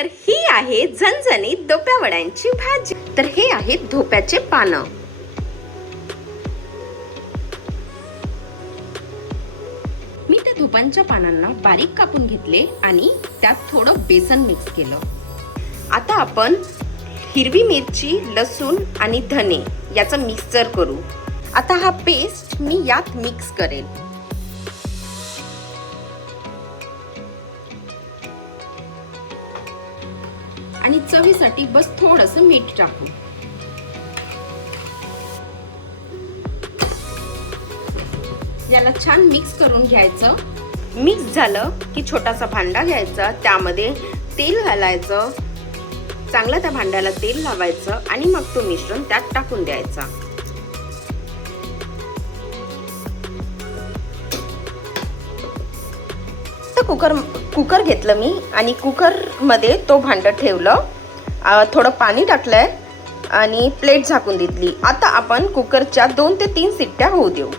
तर ही आहे झणझणीत धोप्या वड्यांची भाजी। तर हे आहेत धोप्याचे पानं। मी त्या धोप्यांच्या पानांना बारीक कापून घेतले आणि त्यात थोडं बेसन मिक्स केलं। आता आपण हिरवी मिरची, लसूण आणि धने याचं मिक्सचर करू। आता हा पेस्ट मी यात मिक्स करेल। आणि चवीसाठी बस थोडंसं मीठ टाकू। याला छान मिक्स करून घ्यायचं। मिक्स झालं की छोटासा भांडा घ्यायचा, त्यामध्ये तेल घालायचं, चांगलं त्या भांड्याला तेल लावायचं आणि मग तो मिश्रण त्यात टाकून द्यायचा। कुकर घेतलं मी आणि कुकर मध्ये तो भांड ठेवलं, थोडं पाणी टाकलंय आणि प्लेट झाकून दिली। आता आपण कुकरच्या 2 ते 3 शिट्ट्या होऊ देऊ।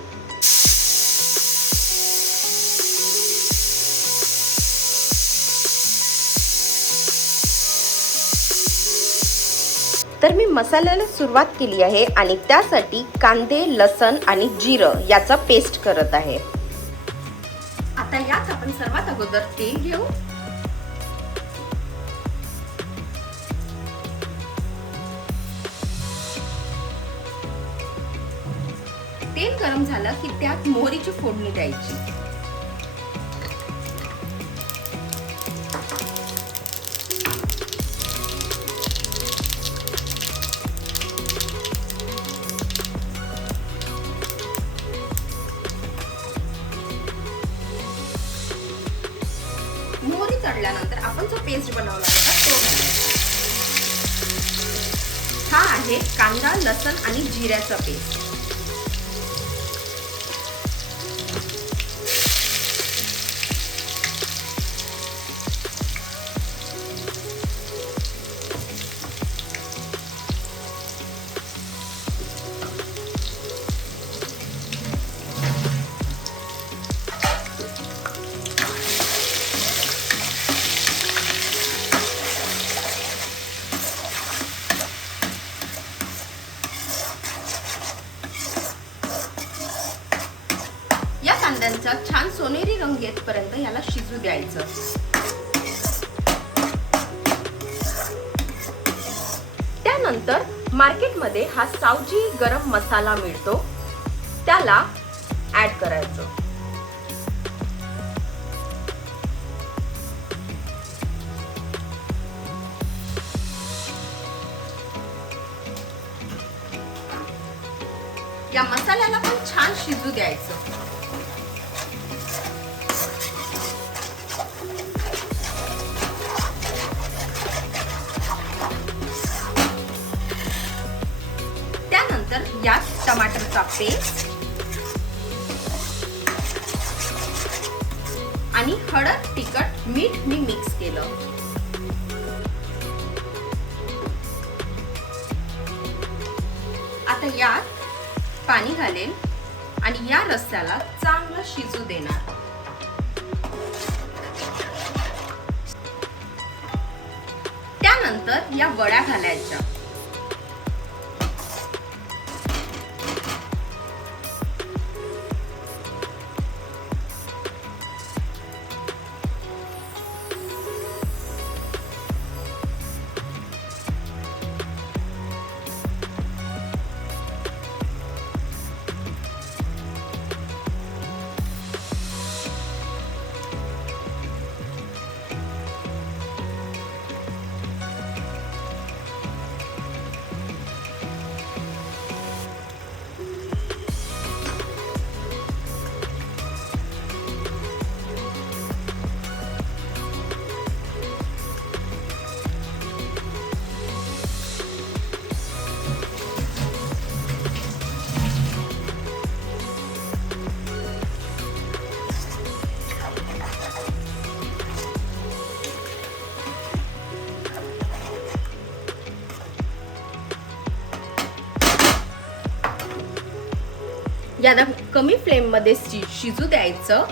तर मी मसाल्याला सुरुवात केली आहे आणि त्यासाठी कांदे, लसण आणि जिरं याचा पेस्ट करत आहे। आता यात आपण सर्वात अगोदर तेल घेऊ। तेल गरम झालं की त्यात मोहरीची फोडणी द्यायची। मोहरी तळल्यानंतर आपण जो पेस्ट बनवला होता तो घालायचा। हा आहे कांदा, लसण आणि जिऱ्याचा पेस्ट। कांद्यांचा छान सोनेरी रंग येतपर्यंत याला शिजू द्यायचं। त्यानंतर मार्केटमध्ये हा सावजी गरम मसाला मिळतो, त्याला ऍड करायचं। या मसाल्याला पण छान शिजू द्यायचं। त्यानंतर यात टमाटरचा पेस्ट आणि हळद, तिखट, मीठ मी मिक्स केलं। आता यात पाणी घालेल आणि या रस्स्याला चांगलं शिजू देणार। त्यानंतर या वड्या घालायच्या। याला कमी फ्लेम मध्ये शिजू द्यायचं।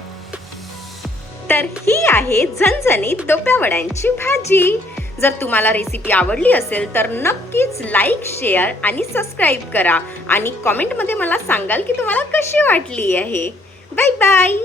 तर ही आहे झणझणीत धोप्या वड्यांची भाजी। जर तुम्हाला रेसिपी आवडली असेल तर नक्कीच लाईक, शेअर आणि सबस्क्राईब करा आणि कॉमेंटमध्ये मला सांगाल की तुम्हाला कशी वाटली आहे. Bye bye.